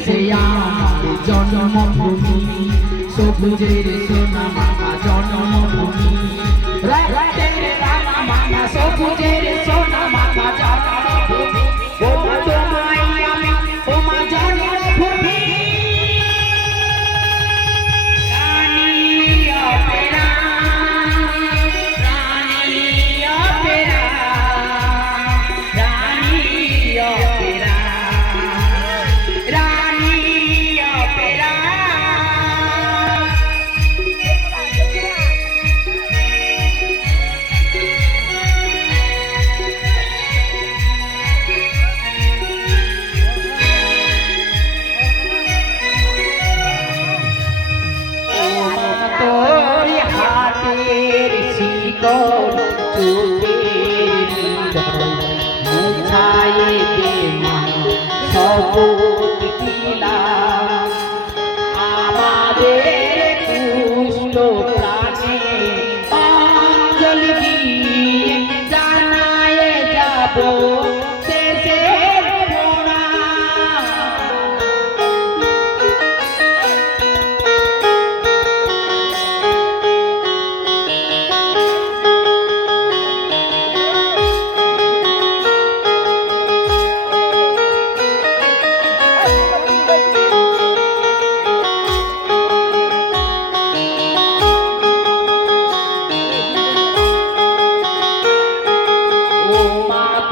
দেশে আমার জন্মভূমি, সবুজের সোনা মাখা জন্মভূমি। রক্তের রাঙা মাখা সবুজের সোনা মাখা জন্মভূমি। ও মা তোমায় আমি, ও মা জন্মভূমি। রানী অপেরা, রানী অপেরা, রানী অপেরা, রানী অপেরা। তোর হাতের শিকল চোখের মুছায়ে দে মা শপথ দিলাম। আমাদের কুষ্ঠ প্রাণে অঞ্জলি দিয়ে জানায়ে যাব শেষের প্রণাম।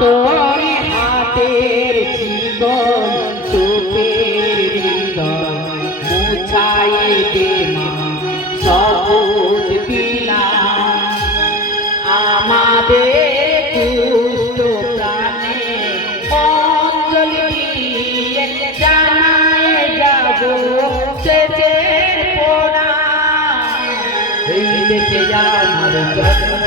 তোর হাতের জীবন চোখের হৃদয় মুছায়ে দে মা শপথ দিলাম। আমাদের কুষ্ঠ প্রাণে অঞ্জলি দিয়ে জানায়ে যাব শেষের প্রণাম। এই দেশে আমার জন্ম